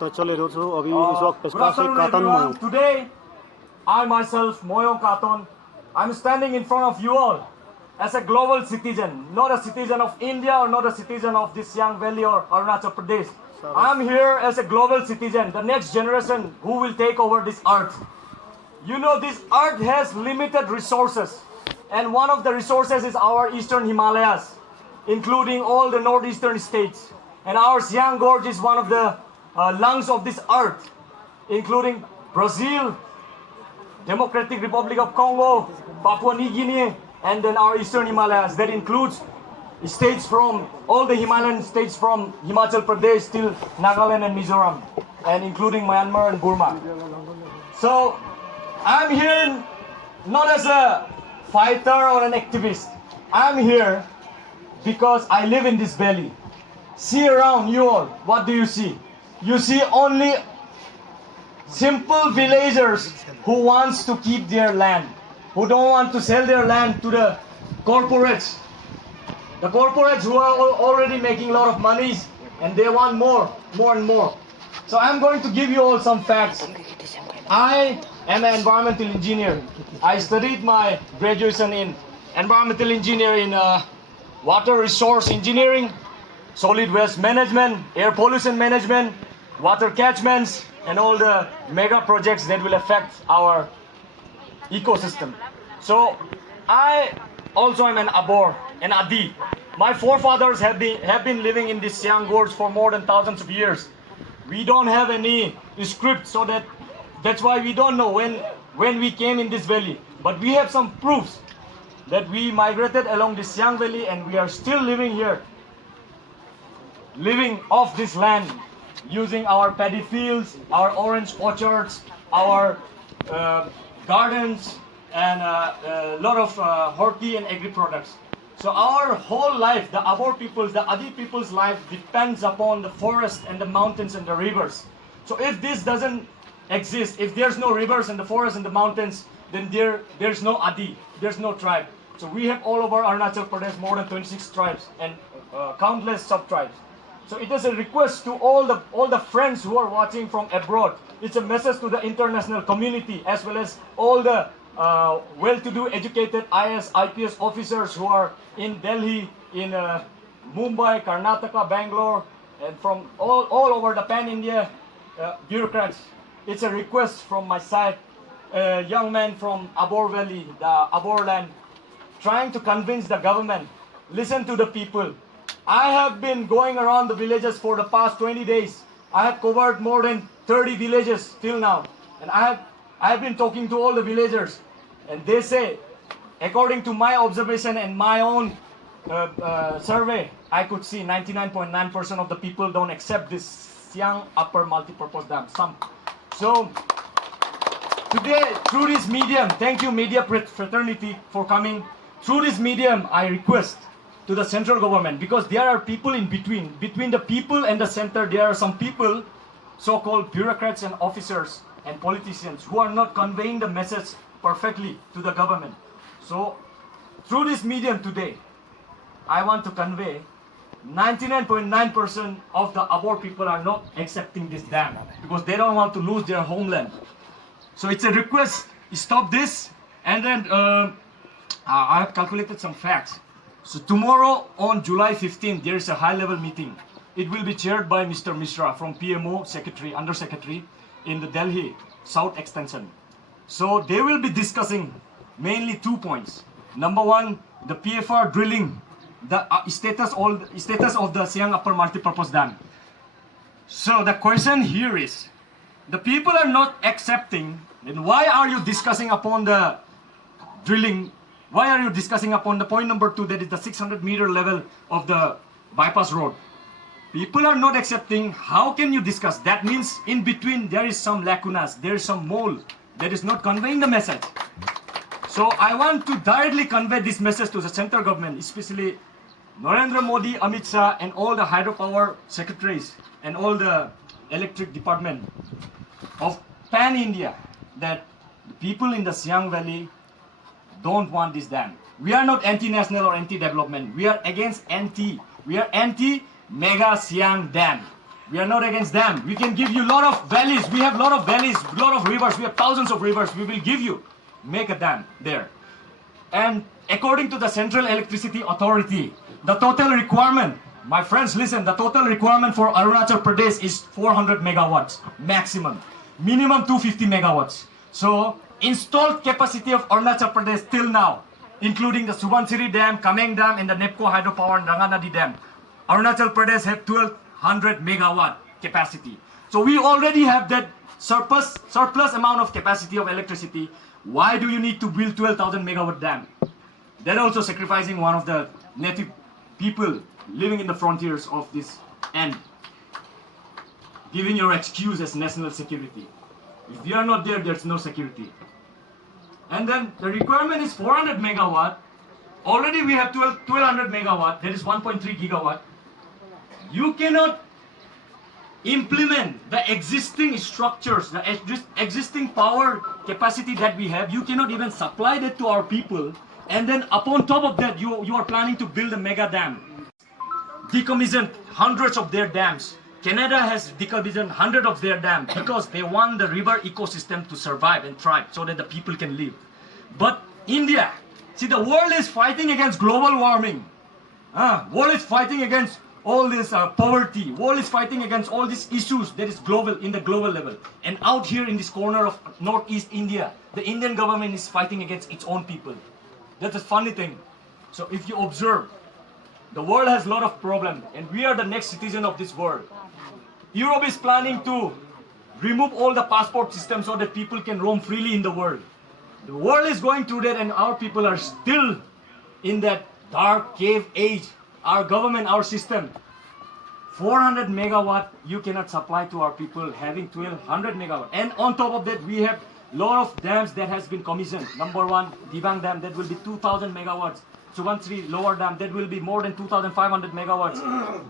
तो चलिरहेको छु अभी इस वक्त Good पेशकाशी afternoon, कातन में everyone. हूँ। Today, I myself, Moyong Katon, I'm standing in front of you all as a global citizen, not a citizen of India or not a citizen of this Siang Valley or Arunachal Pradesh. I'm here as a global citizen, the next generation who will take over this earth. You know, this earth has limited resources, and one of the resources is our eastern Himalayas, including all the northeastern states. And our Siang Gorge is one of the lungs of this earth, including Brazil, Democratic Republic of Congo, Papua New Guinea, and then our eastern Himalayas. That includes states from all the Himalayan states from Himachal Pradesh till Nagaland and Mizoram, and including Myanmar and Burma. So I'm here not as a fighter or an activist. I'm here because I live in this valley. See around you all, what do you see? You see only simple villagers who wants to keep their land, who don't want to sell their land to the corporates. The corporates who are already making a lot of money and they want more and more. So I'm going to give you all some facts. I am an environmental engineer. I studied my graduation in environmental engineering in water resource engineering, solid waste management, air pollution management, water catchments, and all the mega projects that will affect our ecosystem. So I also am an Abor, an Adi. My forefathers have been living in this Siang Gorge for more than thousands of years. We don't have any script, so that's why we don't know when we came in this valley. But we have some proofs that we migrated along the Siang Valley and we are still living here, living off this land, using our paddy fields, our orange orchards, our gardens, and a lot of horti and agri products. So our whole life, the Abor people's, the Adi people's life depends upon the forest and the mountains and the rivers. So if this doesn't exist, if there's no rivers and the forests and the mountains, then there's no Adi, there's no tribe. So we have all over Arunachal Pradesh more than 26 tribes and countless sub-tribes. So it is a request to all the friends who are watching from abroad. It's a message to the international community as well as all the well-to-do educated IAS, IPS officers who are in Delhi, in Mumbai, Karnataka, Bangalore, and from all over the pan-India bureaucrats. It's a request from my side, a young man from Abor Valley, the Abor land, trying to convince the government, listen to the people. I have been going around the villages for the past 20 days. I have covered more than 30 villages till now. And I have been talking to all the villagers. And they say, according to my observation and my own survey, I could see 99.9% of the people don't accept this Siang Upper Multipurpose Dam. So today, through this medium, thank you media fraternity for coming. Through this medium, I request to the central government, because there are people in between the people and the center. There are some people, so-called bureaucrats and officers and politicians, who are not conveying the message perfectly to the government. So through this medium today, I want to convey 99.9% of the Abor people are not accepting this dam because they don't want to lose their homeland. So it's a request, stop this. And then I have calculated some facts. So tomorrow on July 15th, there is a high-level meeting. It will be chaired by Mr. Mishra from PMO Secretary, Under Secretary in the Delhi South Extension. So they will be discussing mainly 2 points. Number one, the PFR drilling, the status of the Siang Upper Multipurpose Dam. So the question here is, the people are not accepting, then why are you discussing upon the drilling? Why are you discussing upon the point number 2, that is the 600-meter level of the bypass road? People are not accepting. How can you discuss? That means in between there is some lacunas, there is some mole that is not conveying the message. So I want to directly convey this message to the central government, especially Narendra Modi, Amit Shah, and all the hydropower secretaries and all the electric department of pan-India, that the people in the Siang Valley don't want this dam. We are not anti-national or anti-development. We are against we are anti-mega Siang dam. We are not against dam. We can give you a lot of valleys. We have a lot of valleys, a lot of rivers. We have thousands of rivers. We will give you. Make a dam there. And according to the Central Electricity Authority, the total requirement, my friends listen, the total requirement for Arunachal Pradesh is 400 megawatts maximum. Minimum 250 megawatts. So installed capacity of Arunachal Pradesh till now, including the Subansiri Dam, Kameng Dam, and the NEPCO Hydropower and Ranganadi Dam, Arunachal Pradesh have 1200 megawatt capacity. So we already have that surplus amount of capacity of electricity. Why do you need to build 12,000 megawatt dam? That also sacrificing one of the native people living in the frontiers of this and giving your excuse as national security. If we are not there, there's no security. And then the requirement is 400 megawatt. Already we have 1200 megawatt, that is 1.3 gigawatt. You cannot implement the existing structures, the existing power capacity that we have. You cannot even supply that to our people. And then upon top of that, you are planning to build a mega dam. Decommission hundreds of their dams. Canada has decommissioned hundreds of their dams because they want the river ecosystem to survive and thrive so that the people can live. But India, see, the world is fighting against global warming. World is fighting against all this poverty. World is fighting against all these issues that is global in the global level. And out here in this corner of Northeast India, the Indian government is fighting against its own people. That's a funny thing. So if you observe, the world has a lot of problems, and we are the next citizen of this world. Europe is planning to remove all the passport system so that people can roam freely in the world. The world is going through that, and our people are still in that dark cave age. Our government, our system, 400 megawatt you cannot supply to our people, having 1200 megawatt. And on top of that, we have a lot of dams that has been commissioned. Number one, Dibang Dam, that will be 2000 megawatts. Subansiri Lower Dam, that will be more than 2500 megawatts.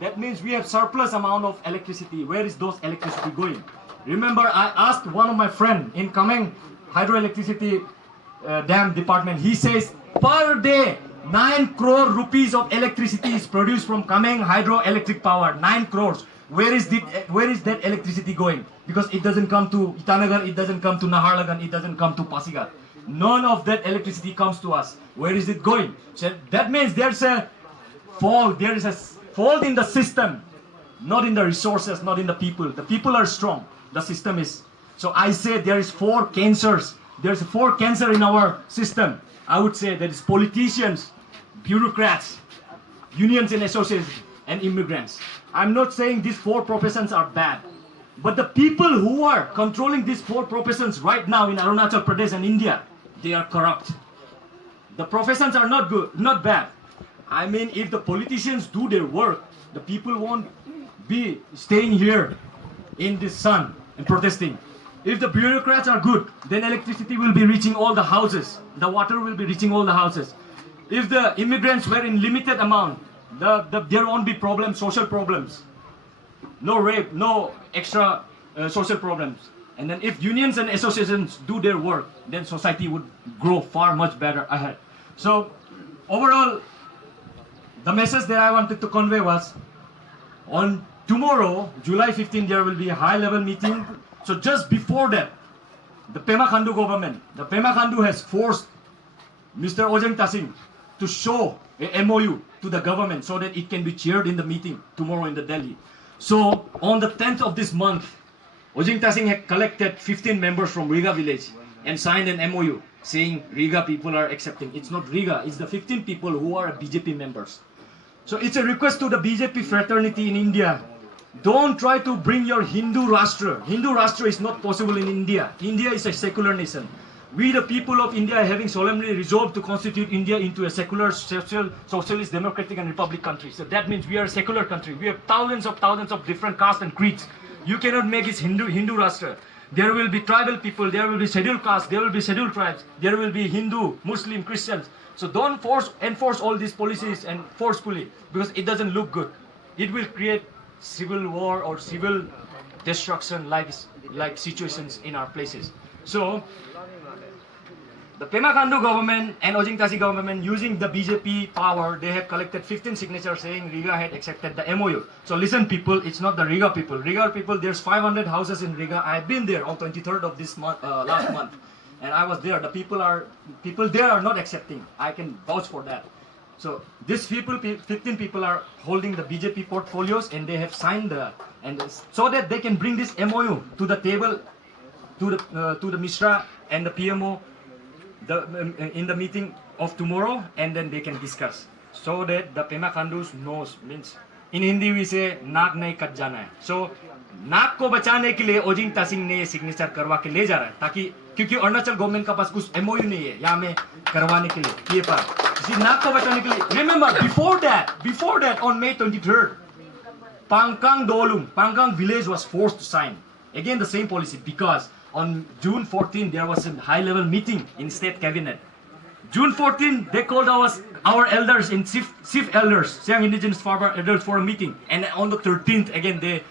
That means we have surplus amount of electricity. Where is those electricity going? Remember, I asked one of my friend in Kameng hydroelectricity dam department. He says per day 9 crore rupees of electricity is produced from Kameng hydroelectric power. 9 crores. Where is that electricity going? Because it doesn't come to Itanagar, it doesn't come to Naharlagan, it doesn't come to Pasigat. None of that electricity comes to us. Where is it going? So that means there's a fault. There is a fault in the system, not in the resources, not in the people. The people are strong. The system is. So I say there is 4 cancers. There's 4 cancer in our system. I would say that is politicians, bureaucrats, unions and associations, and immigrants. I'm not saying these 4 professions are bad. But the people who are controlling these 4 professions right now in Arunachal Pradesh and India, they are corrupt. The professions are not good, not bad. I mean, if the politicians do their work, the people won't be staying here in the sun and protesting. If the bureaucrats are good, then electricity will be reaching all the houses. The water will be reaching all the houses. If the immigrants were in limited amount, there won't be problems, social problems. No rape, no extra social problems. And then if unions and associations do their work, then society would grow far much better ahead. So overall, the message that I wanted to convey was, on tomorrow, July 15, there will be a high-level meeting. So just before that, the Pema Khandu government, the Pema Khandu has forced Mr. Ojeng Tasing to show a MOU to the government so that it can be chaired in the meeting tomorrow in the Delhi. So on the 10th of this month, Ojeng Tasing had collected 15 members from Riga village and signed an MOU saying Riga people are accepting. It's not Riga, it's the 15 people who are BJP members. So it's a request to the BJP fraternity in India. Don't try to bring your Hindu Rashtra. Hindu Rashtra is not possible in India. India is a secular nation. We, the people of India, are having solemnly resolved to constitute India into a secular, socialist, democratic and republic country. So that means we are a secular country. We have thousands of different castes and creeds. You cannot make it Hindu Rashtra. There will be tribal people, there will be scheduled castes, there will be scheduled tribes, there will be Hindu, Muslim, Christians. So don't enforce all these policies and forcefully, because it doesn't look good. It will create civil war or civil destruction like situations in our places. So The Pema Khandu government and Ojing Tasi government using the BJP power, they have collected 15 signatures saying Riga had accepted the MOU. So listen people, it's not the Riga people. Riga people, there's 500 houses in Riga. I've been there on 23rd of this month, last month. And I was there. The people there are not accepting. I can vouch for that. So these people, 15 people are holding the BJP portfolios and they have signed and so that they can bring this MOU to the table, to the Mishra and the PMO in the meeting of tomorrow, and then they can discuss. So that the Pema Khandus knows, means in Hindi we say नाक नहीं cut जाना है. So नाक को बचाने के लिए ओजिंग तासिंग ने सिग्नेचर करवा के ले जा रहा है ताकि क्योंकि अरुणाचल गवर्नमेंट का पास कुछ MOU नहीं है यहाँ में करवाने के लिए ये पर इसी नाक को बचाने के लिए. Remember before that on May 23rd, Pangkang village was forced to sign. Again the same policy because on June 14 there was a high-level meeting in state cabinet. June 14 they called our elders in chief elders, Siang Indigenous farmer elders for a meeting, and on the 13th again they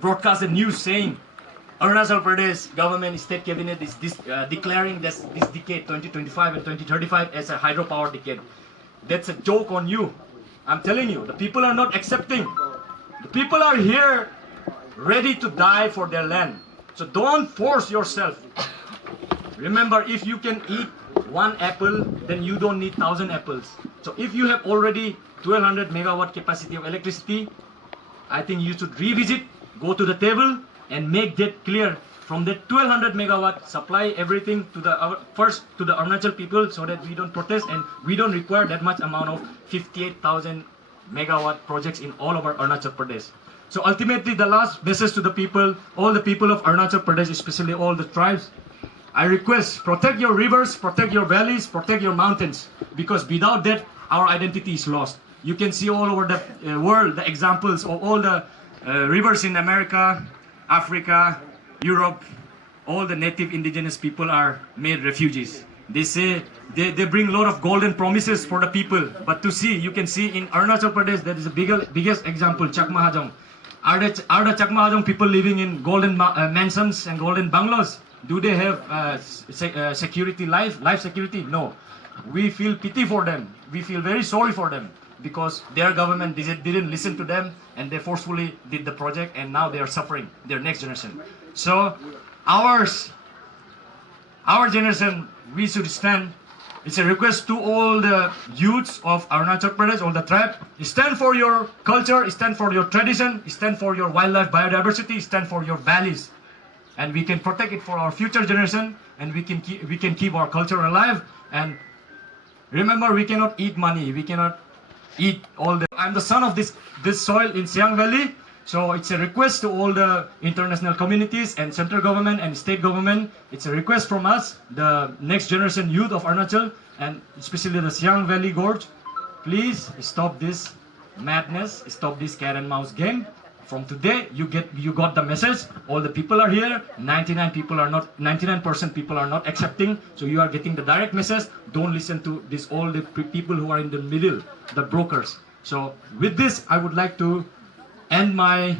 broadcast a news saying Arunachal Pradesh government state cabinet is declaring this decade 2025 and 2035 as a hydropower decade. That's a joke on you. I'm telling you, the people are not accepting. The people are here ready to die for their land. So don't force yourself. Remember, if you can eat one apple, then you don't need 1,000 apples. So if you have already 1200 megawatt capacity of electricity, I think you should revisit, go to the table and make that clear. From that 1200 megawatt, supply everything to first to the Arunachal people so that we don't protest and we don't require that much amount of 58,000 megawatt projects in all over Arunachal Pradesh. So ultimately, the last message to the people, all the people of Arunachal Pradesh, especially all the tribes, I request, protect your rivers, protect your valleys, protect your mountains, because without that, our identity is lost. You can see all over the world the examples of all the rivers in America, Africa, Europe. All the native indigenous people are made refugees. They say they bring a lot of golden promises for the people, but to see, you can see in Arunachal Pradesh, that is the biggest example, Chakmahajong. Are the Chakmahajong people living in golden mansions and golden bungalows? Do they have security, life security? No. We feel pity for them. We feel very sorry for them because their government didn't listen to them and they forcefully did the project and now they are suffering, their next generation. So our generation, we should stand. It's a request to all the youths of Arunachal Pradesh, all the tribe. Stand for your culture, stand for your tradition, stand for your wildlife biodiversity, stand for your values. And we can protect it for our future generation, and we can keep our culture alive. And remember, we cannot eat money. We cannot eat all the. I'm the son of this soil in Siang Valley. So it's a request to all the international communities and central government and state government. It's a request from us, the next generation youth of Arunachal, and especially the Siang Valley Gorge. Please stop this madness, stop this cat and mouse game. From today, you got the message. All the people are here. 99% people are not accepting. So you are getting the direct message. Don't listen to this all the people who are in the middle, the brokers. So with this, I would like to end my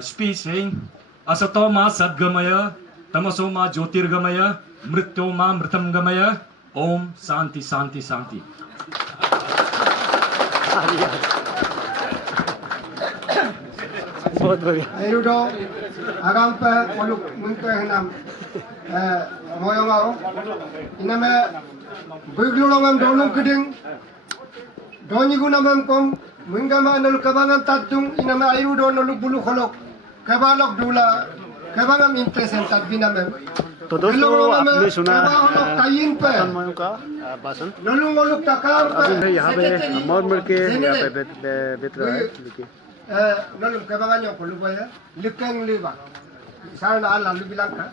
speech saying, Asato ma sadgamaya, tamaso ma jyotirgamaya, mrityo ma mritamgamaya, Om Santi Santi Santi. बहुत बढ़िया. Ayudo, agam pa poluk munto henam moyong ao. Iname buglo ngam dolung keding. Doni guna mem kom mungama nol kabangan tatung iname ayudo nol bulu kholok. Kabalok dula kabangam impresen tat binamem. तो दोस्तों आपने सुना कतन मोयोंग का भाषण. नलुंग ओलुक तकार अभी यहाँ पे मौन मिल के यहाँ पे बैठ रहा है. nolum kabangan yo ko lubaya lukang liba sana ala lubilang ka